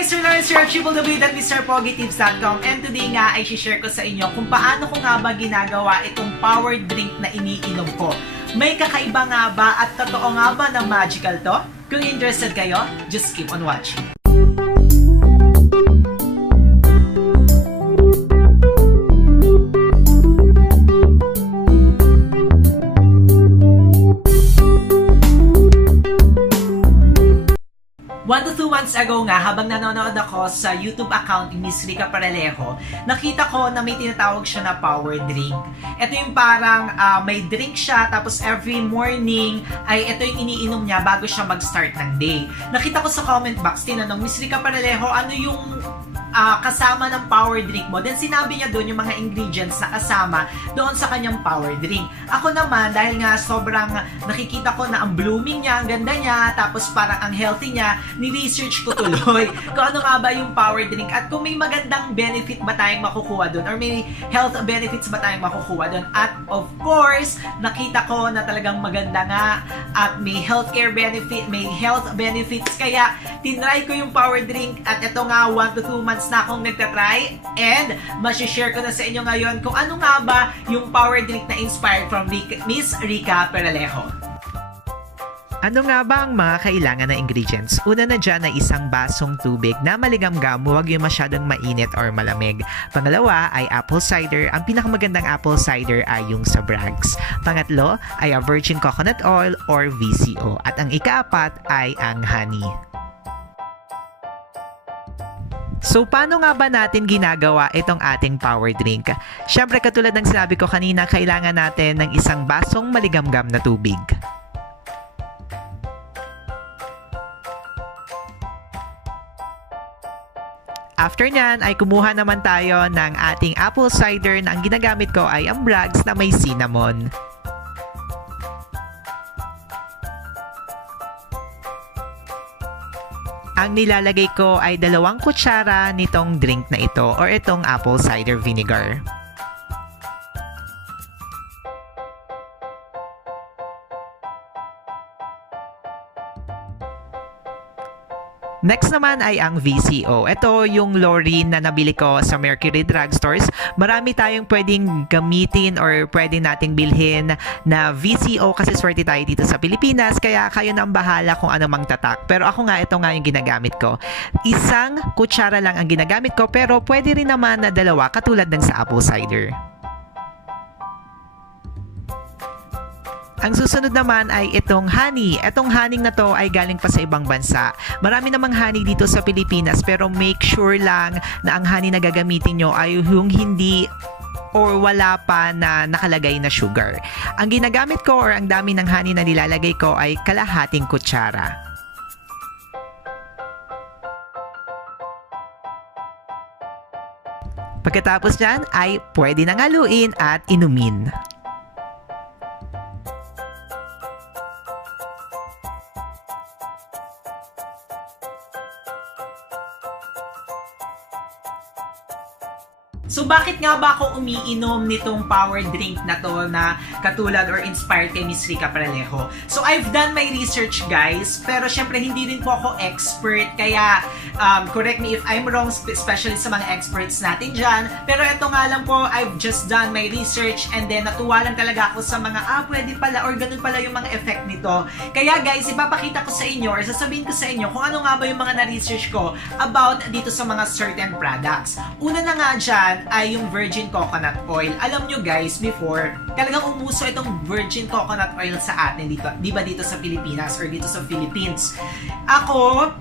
guys! Sir Lawrence here at www.mrpogitives.com, and today nga ay share ko sa inyo kung paano ko nga ba ginagawa itong power drink na iniinom ko. May kakaiba nga ba at totoo nga ba ng magical to? Kung interested kayo, just keep on watching. One to 2 months ago nga, habang nanonood ako sa YouTube account ni Miss RICA PERALEJO, nakita ko na may tinatawag siya na power drink. Ito yung parang may drink siya, tapos every morning ay ito yung iniinom niya bago siya mag-start ng day. Nakita ko sa comment box, tinanong, Miss RICA PERALEJO, ano yung kasama ng power drink mo? Then sinabi niya doon yung mga ingredients na kasama doon sa kanyang power drink. Ako naman, dahil nga sobrang nakikita ko na ang blooming niya, ang ganda niya, tapos parang ang healthy niya, ni-research ko tuloy kung ano nga ba yung power drink at kung may magandang benefit ba tayong makukuha doon or may health benefits ba tayong makukuha doon. At of course, nakita ko na talagang maganda nga at may healthcare benefit, may health benefits, kaya tinry ko yung power drink at ito nga 1 to 2 months na akong nagtatry, and masishare ko na sa inyo ngayon kung ano nga ba yung power drink na inspired from Miss RICA PERALEJO. Ano nga ba ang mga kailangan na ingredients? Una na dyan ay isang basong tubig na maligamgam, huwag yung masyadong mainit or malamig. Pangalawa ay apple cider. Ang pinakamagandang apple cider ay yung Sobrang. Pangatlo ay a virgin coconut oil or VCO. At ang ikaapat ay ang honey. So, paano nga ba natin ginagawa itong ating power drink? Siyempre, katulad ng sinabi ko kanina, kailangan natin ng isang basong maligamgam na tubig. After nyan, ay kumuha naman tayo ng ating apple cider na ang ginagamit ko ay ang Brags na may cinnamon. Ang nilalagay ko ay 2 kutsara nitong drink na ito or itong apple cider vinegar. Next naman ay ang VCO. Ito yung Loreen na nabili ko sa Mercury Drugstores. Marami tayong pwedeng gamitin or pwedeng nating bilhin na VCO kasi swerte tayo dito sa Pilipinas, kaya kayo nang bahala kung ano mang tatak. Pero ako nga, ito nga yung ginagamit ko. 1 kutsara lang ang ginagamit ko, pero pwede rin naman na 2 katulad ng sa apple cider. Ang susunod naman ay itong honey. Itong honey na to ay galing pa sa ibang bansa. Marami namang honey dito sa Pilipinas, pero make sure lang na ang honey na gagamitin nyo ay yung hindi or wala pa na nakalagay na sugar. Ang ginagamit ko or ang dami ng honey na nilalagay ko ay kalahating kutsara. Pagkatapos nyan ay pwede nang haluin at inumin. So, bakit nga ba ako umiinom nitong power drink na to na katulad or inspired kay Miss RICA PERALEJO? So, I've done my research, guys, pero syempre hindi rin po ako expert, kaya correct me if I'm wrong, especially sa mga experts natin dyan. Pero ito nga lang po, I've just done my research and then natuwa lang talaga ako sa mga, pwede pala or ganun pala yung mga effect nito. Kaya guys, ipapakita ko sa inyo or sasabihin ko sa inyo kung ano nga ba yung mga na-research ko about dito sa mga certain products. Una na nga dyan ay yung virgin coconut oil. Alam nyo guys, before, talagang umuso itong virgin coconut oil sa atin dito, di ba dito sa Pilipinas or dito sa Philippines. Ako,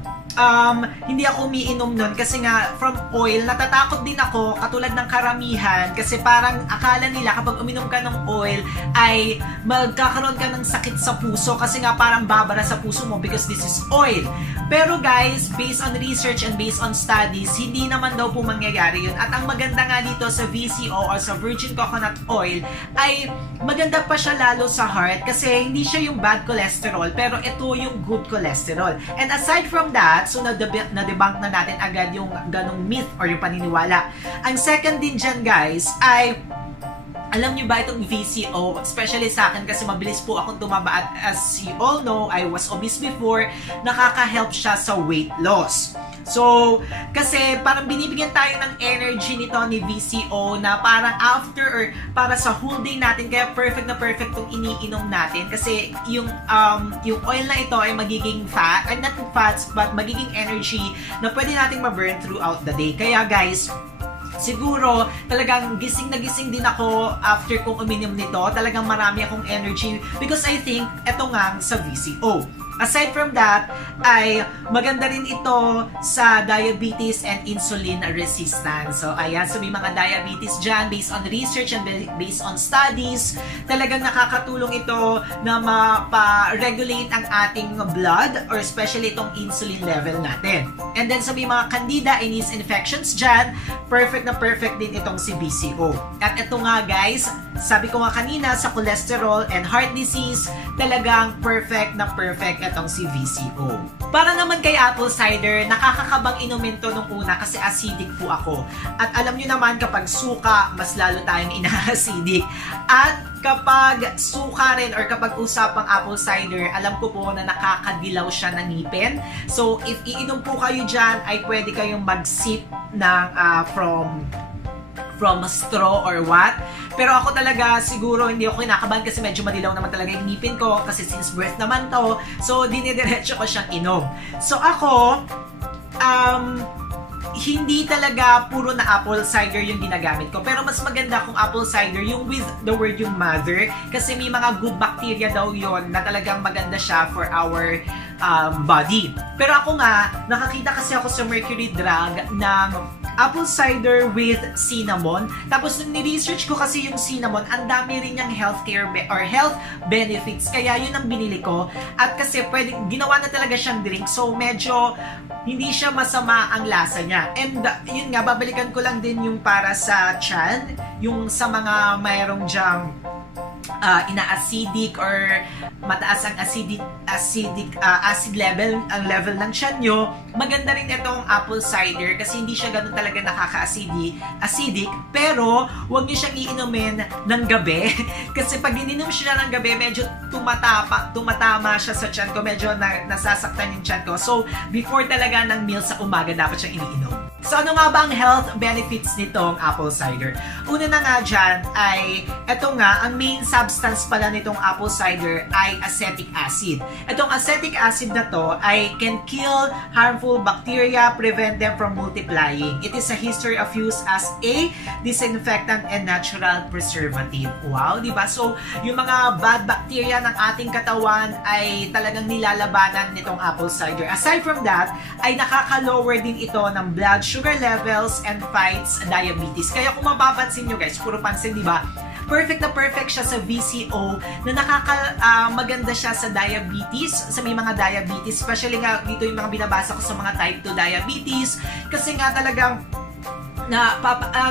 hindi ako umiinom nun kasi nga from oil, natatakot din ako katulad ng karamihan kasi parang akala nila kapag uminom ka ng oil ay magkakaroon ka ng sakit sa puso kasi nga parang babara sa puso mo because this is oil. Pero guys, based on research and based on studies, hindi naman daw po mangyayari yun. At ang maganda nga dito sa VCO or sa virgin coconut oil ay maganda pa siya lalo sa heart kasi hindi siya yung bad cholesterol pero ito yung good cholesterol. And aside from that, so na-debunk na natin agad yung ganong myth or yung paniniwala. Ang second din dyan guys ay Alam nyo ba itong VCO, especially sa akin kasi mabilis po akong tumaba at as you all know, I was obese before, nakaka-help siya sa weight loss. So, kasi parang binibigyan tayo ng energy nito ni VCO na parang after or para sa whole day natin, kaya perfect na perfect itong iniinom natin kasi yung oil na ito ay magiging fat, not fats, but magiging energy na pwede nating ma-burn throughout the day. Kaya guys, siguro talagang gising na gising din ako after kong uminom nito. Talagang marami akong energy because I think eto nga sa VCO. Aside from that, ay maganda rin ito sa diabetes and insulin resistance. So, ayan, so may mga diabetes dyan based on research and based on studies. Talagang nakakatulong ito na mapa-regulate ang ating blood or especially itong insulin level natin. And then, so may mga candida and yeast infections dyan, perfect na perfect din itong si VCO. At ito nga guys, sabi ko nga kanina sa cholesterol and heart disease, talagang perfect na perfect itong si VCO. Para naman kay apple cider, nakakakabang inumin to nung una kasi acidic po ako. At alam nyo naman kapag suka, mas lalo tayong ina-acidic. At kapag suka rin or kapag usapang apple cider, alam ko po na nakakadilaw siya ng ngipin. So if iinom po kayo dyan, ay pwede kayong mag-sip ng from a straw or what. Pero ako talaga siguro hindi ako kinakabahan kasi medyo madilaw naman talaga yung ngipin ko kasi since birth naman to, so dinidiretso ko siyang inom. So ako, hindi talaga puro na apple cider yung ginagamit ko. Pero mas maganda kung apple cider yung with the word yung mother kasi may mga good bacteria daw yon na talagang maganda siya for our body. Pero ako nga, nakakita kasi ako sa Mercury Drug ng apple cider with cinnamon. Tapos nung ni-research ko kasi yung cinnamon, ang dami rin niyang healthcare or health benefits. Kaya yun ang binili ko. At kasi ginawa na talaga siyang drink. So medyo hindi siya masama ang lasa niya. And yun nga, babalikan ko lang din yung para sa tiyan. Yung sa mga mayroong dyang ina-acidic or mataas ang acid level ang level ng tiyan nyo, maganda rin itong apple cider kasi hindi siya ganun talaga nakaka-acidic, pero huwag nyo siyang iinumin ng gabi kasi pag ininom siya ng gabi, medyo tumatama siya sa tiyan ko, medyo nasasaktan yung tiyan ko. So before talaga ng meal sa umaga, dapat siyang iniinom. So ano nga ba ang health benefits nitong apple cider? Una na nga dyan ay, eto nga, ang main substance pala nitong apple cider ay acetic acid. Itong acetic acid na to ay can kill harmful bacteria, prevent them from multiplying. It is a history of use as a disinfectant and natural preservative. Wow, di ba? So, yung mga bad bacteria ng ating katawan ay talagang nilalabanan nitong apple cider. Aside from that, ay nakaka-lower din ito ng blood sugar levels and fights diabetes. Kaya kung mapapansin nyo guys, puro pansin, di ba? Perfect na perfect siya sa VCO na maganda siya sa diabetes, sa may mga diabetes, especially nga dito yung mga binabasa ko sa mga type 2 diabetes kasi nga talagang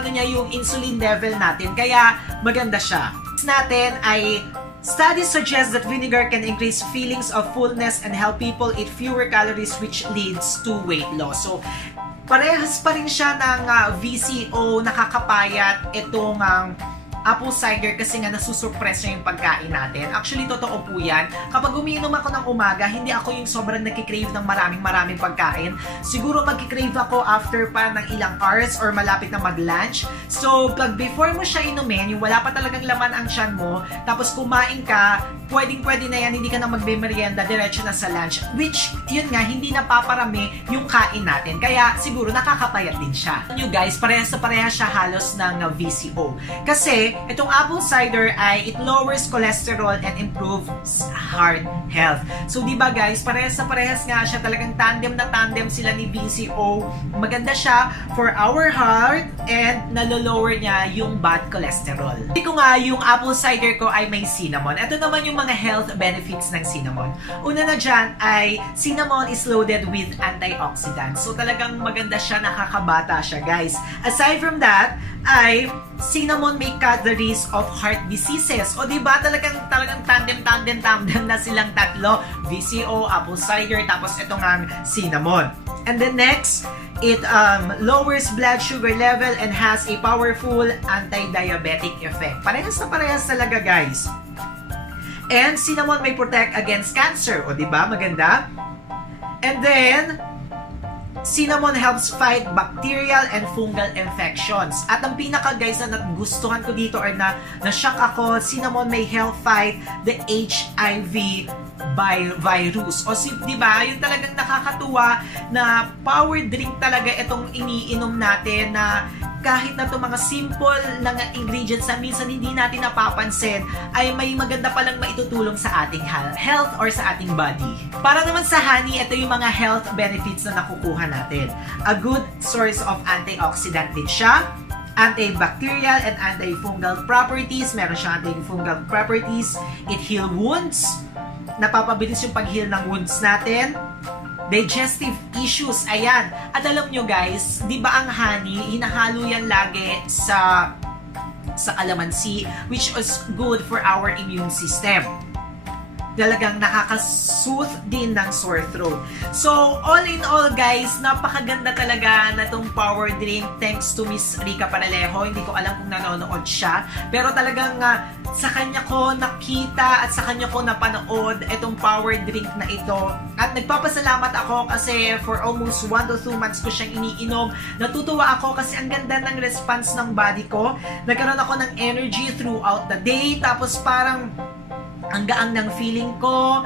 niya yung insulin level natin, kaya maganda siya. Natin ay studies suggest that vinegar can increase feelings of fullness and help people eat fewer calories which leads to weight loss. So parehas pa rin siya ng VCO, nakakapayat itong apple cider kasi nga nasusurpress niya yung pagkain natin. Actually, totoo po yan. Kapag umiinom ako ng umaga, hindi ako yung sobrang nakikrave ng maraming pagkain. Siguro magkikrave ako after pa ng ilang hours or malapit na mag-lunch. So, pag before mo siya inumin, yung wala pa talagang laman ang tiyan mo, tapos kumain ka, pwedeng-pwede na yan, hindi ka na magbe-merienda, diretso na sa lunch. Which, yun nga, hindi napaparami yung kain natin. Kaya, siguro, nakakapayat din siya. You guys, parehas na parehas siya halos ng VCO. Kasi, itong apple cider ay it lowers cholesterol and improves heart health. So, di ba guys, parehas na parehas nga siya, talagang tandem na tandem sila ni VCO. Maganda siya for our heart and nalolower niya yung bad cholesterol. Hindi ko nga, yung apple cider ko ay may cinnamon. Ito naman yung mga health benefits ng cinnamon. Una na dyan ay cinnamon is loaded with antioxidants. So talagang maganda siya, nakakabata siya guys. Aside from that, ay cinnamon may cut the risk of heart diseases. O diba talagang tandem na silang tatlo. VCO, apple cider, tapos ito nga cinnamon. And then next, it lowers blood sugar level and has a powerful anti-diabetic effect. Parehas na parehas talaga, guys. And cinnamon may protect against cancer. O diba? Maganda. And then, cinnamon helps fight bacterial and fungal infections. At ang pinaka guys na nagustuhan ko dito or na-shock ako, cinnamon may help fight the HIV virus. O di ba, yung talagang nakakatuwa na power drink talaga itong iniinom natin na kahit na itong mga simple na ingredients na minsan hindi natin napapansin ay may maganda palang maitutulong sa ating health or sa ating body. Para naman sa honey, ito yung mga health benefits na nakukuha natin. A good source of antioxidant din siya. Antibacterial and antifungal properties. Meron siyang antifungal properties. It heal wounds. Napapabilis yung pag-heal ng wounds natin. Digestive issues, ayan. At alam nyo guys, di ba ang honey, hinahalo yan lagi sa calamansi, which is good for our immune system. Talagang nakaka-soothe din ng sore throat. So, all in all guys, napakaganda talaga na tong power drink thanks to Miss RICA Paralejo. Hindi ko alam kung nanonood siya. Pero talagang sa kanya ko nakita at sa kanya ko napanood itong power drink na ito. At nagpapasalamat ako kasi for almost 1 to 2 months ko siyang iniinom. Natutuwa ako kasi ang ganda ng response ng body ko. Nagkaroon ako ng energy throughout the day. Tapos parang ang gaang ng feeling ko.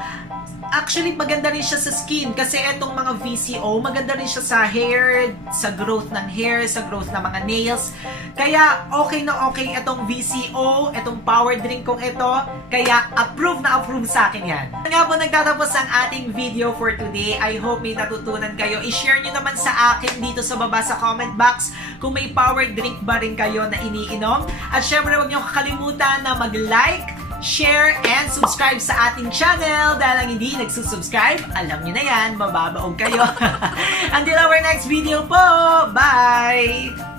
Actually, maganda rin siya sa skin kasi itong mga VCO, maganda rin siya sa hair, sa growth ng hair, sa growth ng mga nails. Kaya okay na okay itong VCO, itong power drink kong ito. Kaya approve na approve sa akin yan. Nga po nagtatapos ang ating video for today. I hope may natutunan kayo. I-share nyo naman sa akin dito sa baba sa comment box kung may power drink ba rin kayo na iniinom. At syempre, huwag nyo kakalimutan na mag-like, share, and subscribe sa ating channel. Dahil ang hindi nagsusubscribe, alam nyo na yan, mababaog kayo. Until our next video po! Bye!